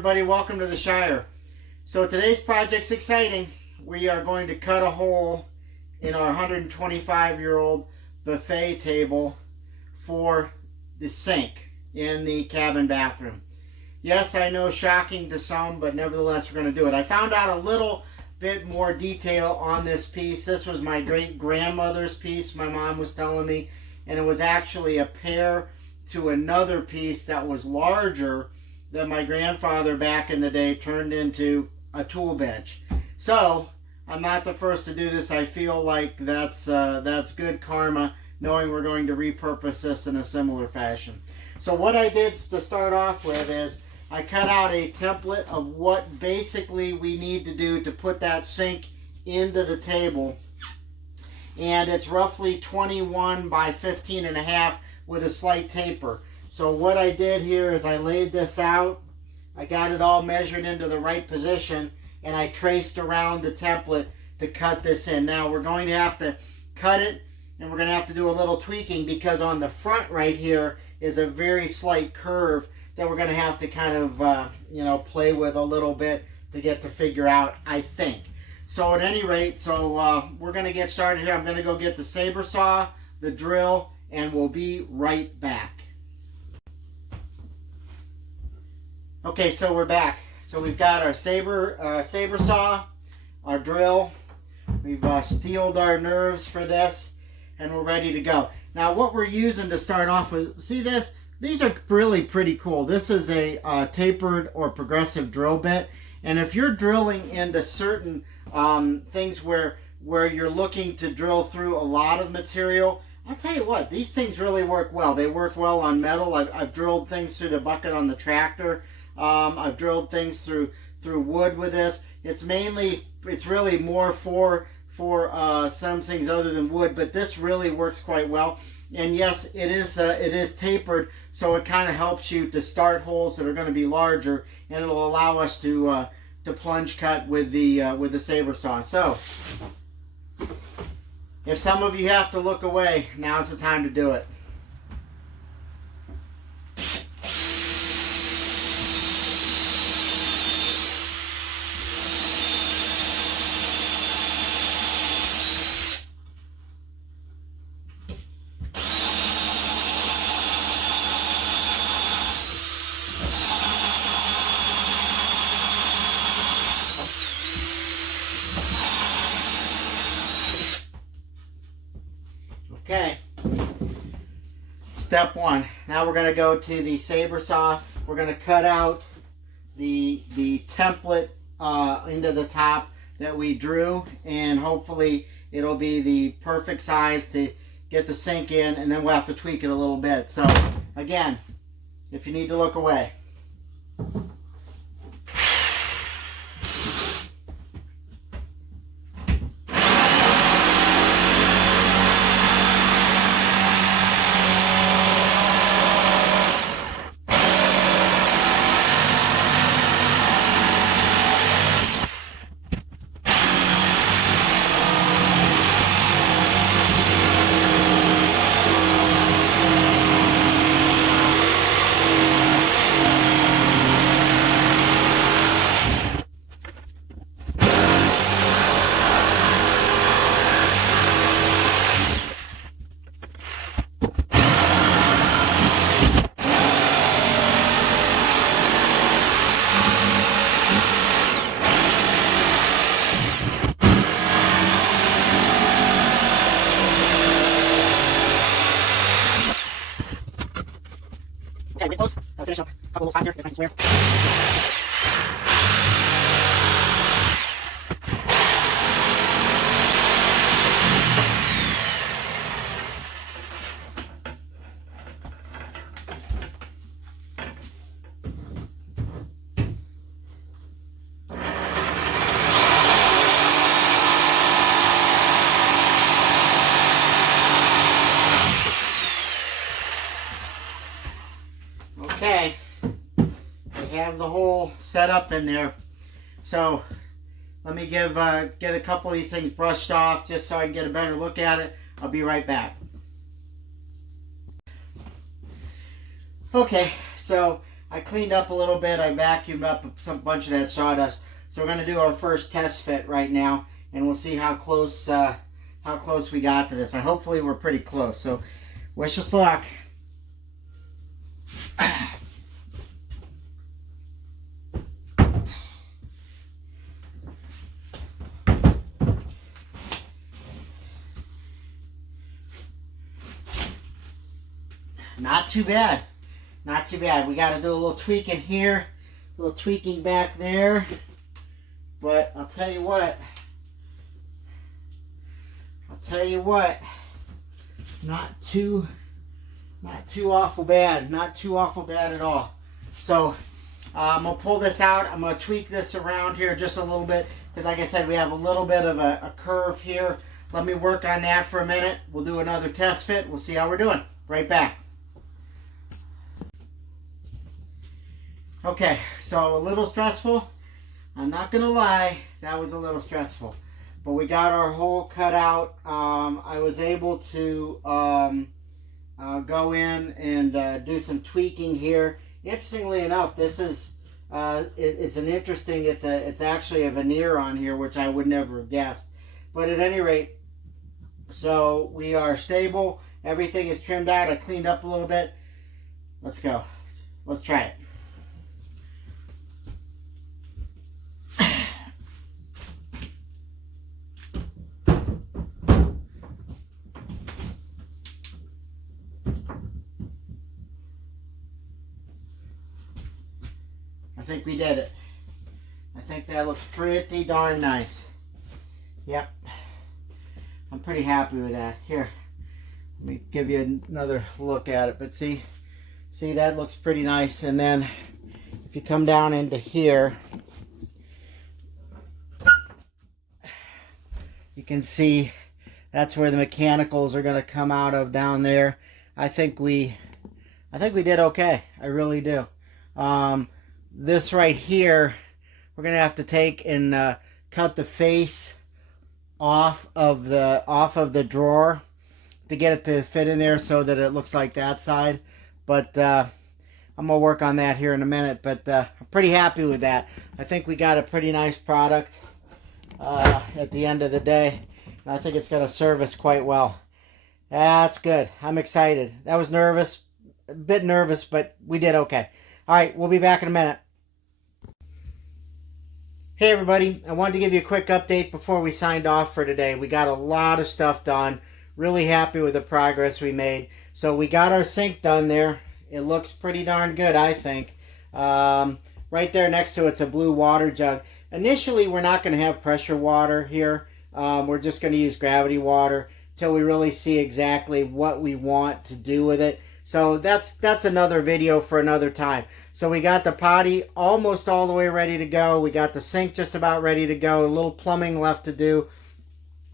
everybody, welcome to the Shire. So today's project's exciting. We are going to cut a hole in our 125-year-old buffet table for the sink in the cabin bathroom. Yes, I know, shocking to some, but nevertheless we're going to do it. I found out a little bit more detail on this piece. This was my great-grandmother's piece, my mom was telling me, and it was actually a pair to another piece that was larger that my grandfather back in the day turned into a tool bench. So I'm not the first to do this. I feel like that's good karma, knowing we're going to repurpose this in a similar fashion. So what I did to start off with is I cut out a template of what basically we need to do to put that sink into the table, and it's roughly 21 by 15 and a half with a slight taper. So what I did here is I laid this out, I got it all measured into the right position, and I traced around the template to cut this in. Now we're going to have to cut it, and we're going to have to do a little tweaking because on the front right here is a very slight curve that we're going to have to kind of play with a little bit to get to figure out, I think. So at any rate, we're going to get started here. I'm going to go get the saber saw, the drill, and we'll be right back. Okay, so we're back. So we've got our saber saw, our drill. We've steeled our nerves for this, and we're ready to go. Now, what we're using to start off with, see this? These are really pretty cool. This is a tapered or progressive drill bit, and if you're drilling into certain things where you're looking to drill through a lot of material, I'll tell you what, these things really work well. They work well on metal. I've drilled things through the bucket on the tractor. I've drilled things through wood with this. It's really more for some things other than wood, but this really works quite well. And yes, it is tapered, so it kind of helps you to start holes that are going to be larger, and it'll allow us to plunge cut with the saber saw. So if some of you have to look away, now's the time to do it. Okay, step one. Now we're going to go to the saber saw. We're going to cut out the template into the top that we drew, and hopefully it'll be the perfect size to get the sink in, and then we'll have to tweak it a little bit. So again, if you need to look away. Okay, we're close. I'll finish up a couple little spots here. It's nice and square. Okay, we have the hole set up in there. So let me get a couple of these things brushed off just so I can get a better look at it. I'll be right back. Okay, so I cleaned up a little bit. I vacuumed up some bunch of that sawdust. So we're going to do our first test fit right now, and we'll see how close we got to this. Hopefully we're pretty close. So wish us luck. Not too bad. Not too bad. We got to do a little tweaking here, a little tweaking back there. But I'll tell you what. Not too awful bad. Not too awful bad at all. So I'm gonna pull this out. I'm gonna tweak this around here just a little bit because, like I said, we have a little bit of a curve here. Let me work on that for a minute. We'll do another test fit. We'll see how we're doing. Right back. Okay, so a little stressful. I'm not gonna lie, that was a little stressful. But we got our hole cut out. I was able to go in and do some tweaking here. Interestingly enough, this is it's actually a veneer on here, which I would never have guessed. But at any rate, so we are stable. Everything is trimmed out. I cleaned up a little bit. Let's go. Let's try it. I think we did it. I think that looks pretty darn nice. Yep. I'm pretty happy with that. Here, let me give you another look at it. But see that looks pretty nice. And then if you come down into here, you can see that's where the mechanicals are going to come out of down there. I think we did okay. I really do. This right here, we're gonna have to take and cut the face off of the drawer to get it to fit in there so that it looks like that side. But I'm gonna work on that here in a minute. But I'm pretty happy with that. I think we got a pretty nice product at the end of the day, and I think it's gonna serve us quite well. That's good. I'm excited. That was a bit nervous, but we did okay. All right, we'll be back in a minute. Hey everybody, I wanted to give you a quick update before we signed off for today. We got a lot of stuff done. Really happy with the progress we made. So we got our sink done there. It looks pretty darn good, I think. Right there next to it's a blue water jug. Initially, we're not going to have pressure water here. We're just going to use gravity water till we really see exactly what we want to do with it. So that's another video for another time. So we got the potty almost all the way ready to go. We got the sink just about ready to go. A little plumbing left to do.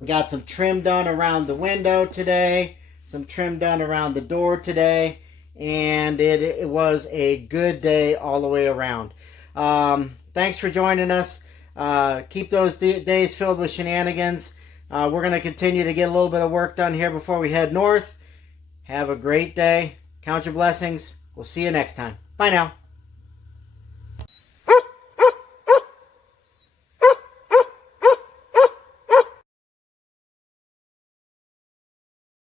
We got some trim done around the window today. Some trim done around the door today. And it was a good day all the way around. Thanks for joining us. Keep those days filled with shenanigans. We're going to continue to get a little bit of work done here before we head north. Have a great day. Count your blessings. We'll see you next time. Bye now.